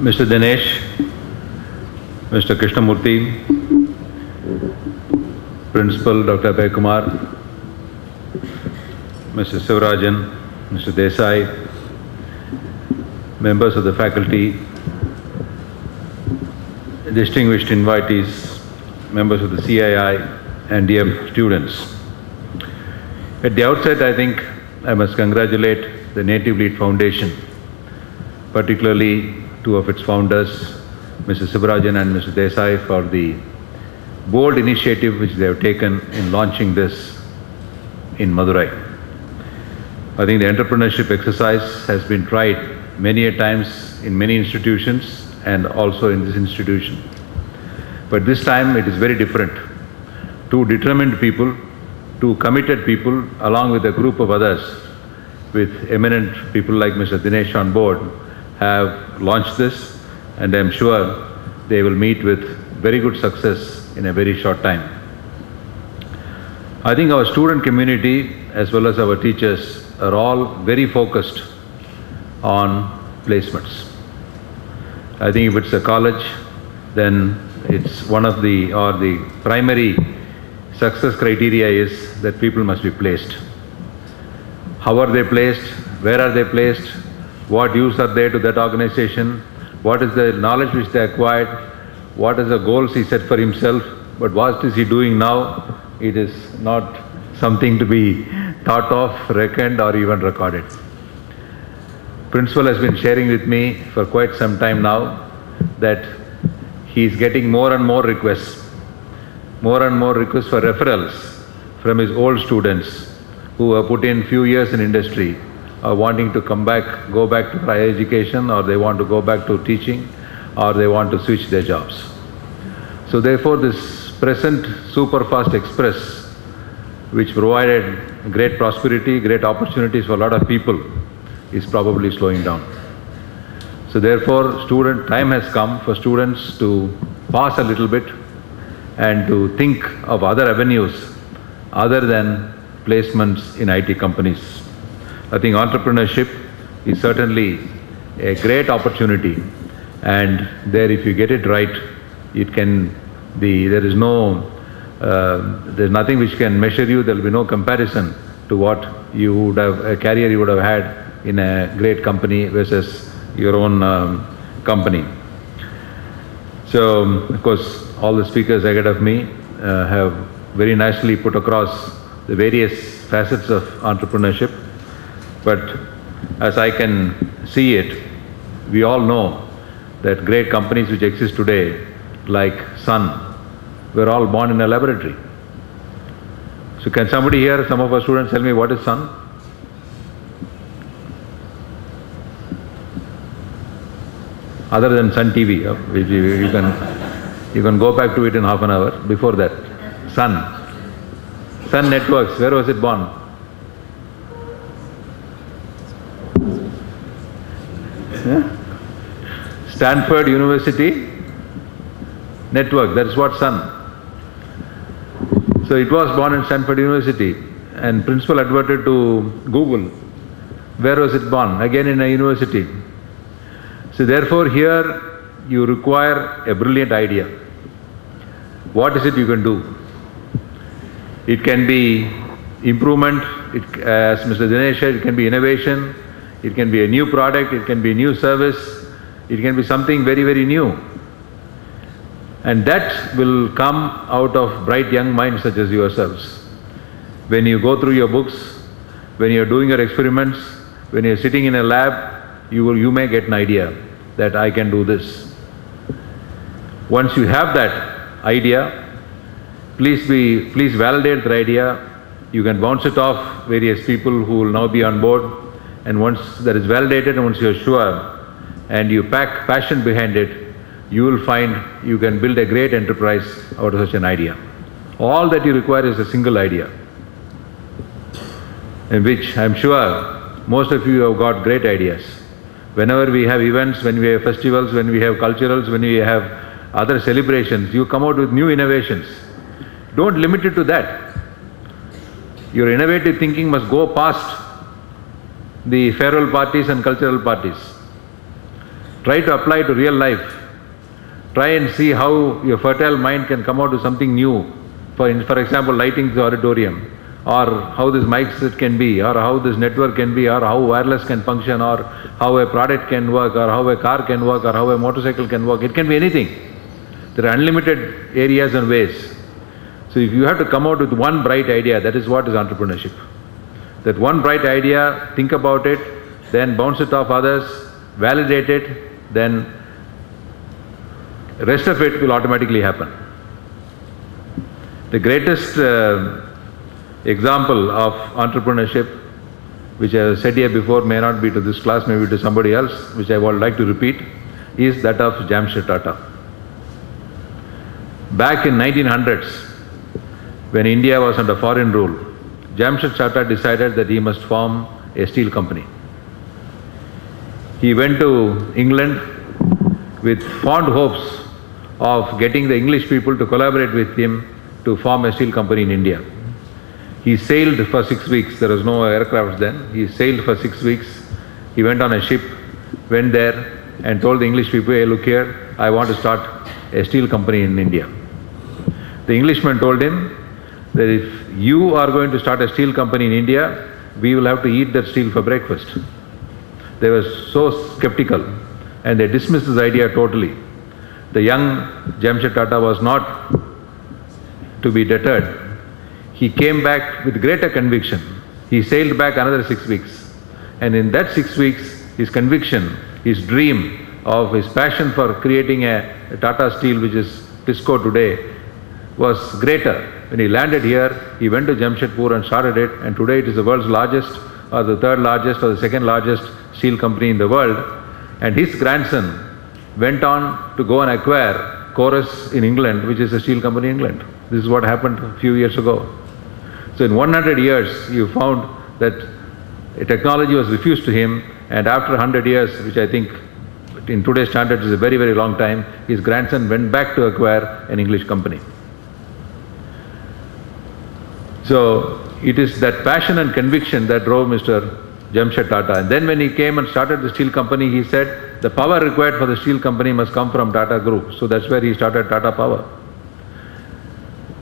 Mr. Dinesh, Mr. Krishnamurthy, Principal Dr. Abhay Kumar, Mr. Sivarajan, Mr. Desai, members of the faculty, distinguished invitees, members of the CII, and dear students. At the outset, I think I must congratulate the Nativelead Foundation, particularly two of its founders, Mr. Sivarajan and Mr. Desai, for the bold initiative which they have taken in launching this in Madurai. I think the entrepreneurship exercise has been tried many a times in many institutions and also in this institution. But this time it is very different. Two determined people, two committed people, along with a group of others, with eminent people like Mr. Dinesh on board, have launched this, and I am sure they will meet with very good success in a very short time. I think our student community as well as our teachers are all very focused on placements. I think if it's a college, then it's one of the primary success criteria is that people must be placed. How are they placed? Where are they placed? What use are they to that organization? What is the knowledge which they acquired? What is the goals he set for himself? But what is he doing now? It is not something to be thought of, reckoned, or even recorded. Principal has been sharing with me for quite some time now that he is getting more and more requests for referrals from his old students who have put in few years in industry, are wanting to go back to higher education, or they want to go back to teaching, or they want to switch their jobs. So therefore this present Superfast Express, which provided great prosperity, great opportunities for a lot of people, is probably slowing down. So therefore time has come for students to pause a little bit and to think of other avenues other than placements in IT companies. I think entrepreneurship is certainly a great opportunity, and there if you get it right, it can be, there's nothing which can measure you, there will be no comparison to what you would have, a career you would have had in a great company versus your own company. So, of course, all the speakers ahead of me have very nicely put across the various facets of entrepreneurship. But as I can see it, we all know that great companies which exist today, like Sun, were all born in a laboratory. So can somebody here, some of our students, tell me what is Sun? Other than Sun TV, you can go back to it in half an hour. Before that, Sun Networks, where was it born? Yeah? Stanford University Network, that's what Sun. So it was born in Stanford University, and principal adverted to Google. Where was it born? Again in a university. So therefore here you require a brilliant idea. What is it you can do? It can be improvement, as Mr. Dinesh said, it can be innovation, it can be a new product, it can be a new service, it can be something very, very new. And that will come out of bright young minds such as yourselves. When you go through your books, when you are doing your experiments, when you are sitting in a lab, you may get an idea that I can do this. Once you have that idea, please validate the idea. You can bounce it off various people who will now be on board, and once that is validated and once you are sure and you pack passion behind it, you will find you can build a great enterprise out of such an idea. All that you require is a single idea, in which I am sure most of you have got great ideas. Whenever we have events, when we have festivals, when we have culturals, when we have other celebrations, you come out with new innovations. Don't limit it to that. Your innovative thinking must go past the farewell parties and cultural parties. Try to apply to real life. Try and see how your fertile mind can come out with something new. For example, lighting the auditorium, or how this mic set can be, or how this network can be, or how wireless can function, or how a product can work, or how a car can work, or how a motorcycle can work. It can be anything. There are unlimited areas and ways. So if you have to come out with one bright idea, that is what is entrepreneurship. That one bright idea, think about it, then bounce it off others, validate it, then rest of it will automatically happen. The greatest example of entrepreneurship, which I have said here before, may not be to this class, maybe to somebody else, which I would like to repeat, is that of Jamshedji Tata. Back in 1900s, when India was under foreign rule, Jamshedji Tata decided that he must form a steel company. He went to England with fond hopes of getting the English people to collaborate with him to form a steel company in India. He sailed for 6 weeks. There was no aircraft then. He sailed for 6 weeks. He went on a ship, went there and told the English people, hey, look here, I want to start a steel company in India. The Englishman told him that if you are going to start a steel company in India, we will have to eat that steel for breakfast. They were so skeptical and they dismissed this idea totally. The young Jamshedji Tata was not to be deterred. He came back with greater conviction. He sailed back another 6 weeks. And in that 6 weeks, his conviction, his dream of his passion for creating a Tata Steel, which is Tisco today, was greater. When he landed here, he went to Jamshedpur and started it, and today it is the world's largest, or the third largest, or the second largest steel company in the world. And his grandson went on to go and acquire Chorus in England, which is a steel company in England. This is what happened a few years ago. So in 100 years, you found that a technology was refused to him, and after 100 years, which I think in today's standards is a very, very long time, his grandson went back to acquire an English company. So it is that passion and conviction that drove Mr. Jamshedji Tata. And then when he came and started the steel company, he said the power required for the steel company must come from Tata Group. So that's where he started Tata Power.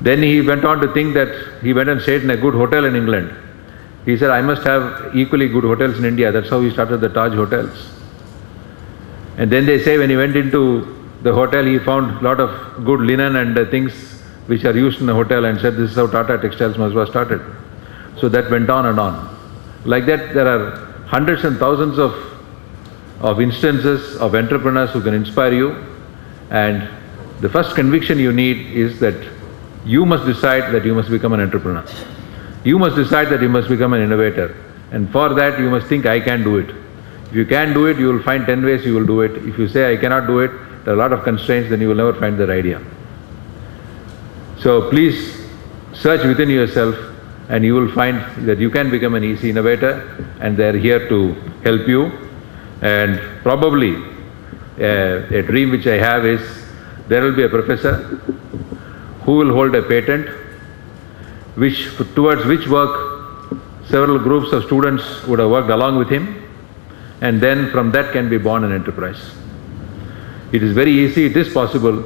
Then he went on to think that he went and stayed in a good hotel in England. He said, I must have equally good hotels in India. That's how he started the Taj hotels. And then they say when he went into the hotel, he found a lot of good linen and things which are used in the hotel, and said this is how Tata Textiles was started. So that went on and on. Like that, there are hundreds and thousands of instances of entrepreneurs who can inspire you, and the first conviction you need is that you must decide that you must become an entrepreneur. You must decide that you must become an innovator, and for that you must think, I can do it. If you can do it, you will find 10 ways you will do it. If you say, I cannot do it, there are a lot of constraints, then you will never find that idea. So please search within yourself, and you will find that you can become an easy innovator, and they are here to help you. And probably a dream which I have is there will be a professor who will hold a patent towards which work several groups of students would have worked along with him, and then from that can be born an enterprise. It is very easy, it is possible,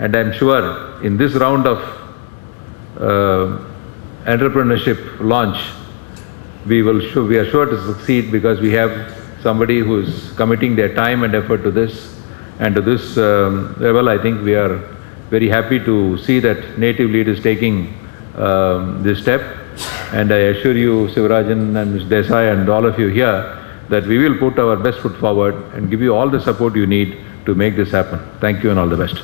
and I am sure in this round of entrepreneurship launch, we are sure to succeed, because we have somebody who is committing their time and effort to this. And to this level, I think we are very happy to see that Nativelead is taking this step. And I assure you, Sivarajan and Ms. Desai and all of you here, that we will put our best foot forward and give you all the support you need to make this happen. Thank you and all the best.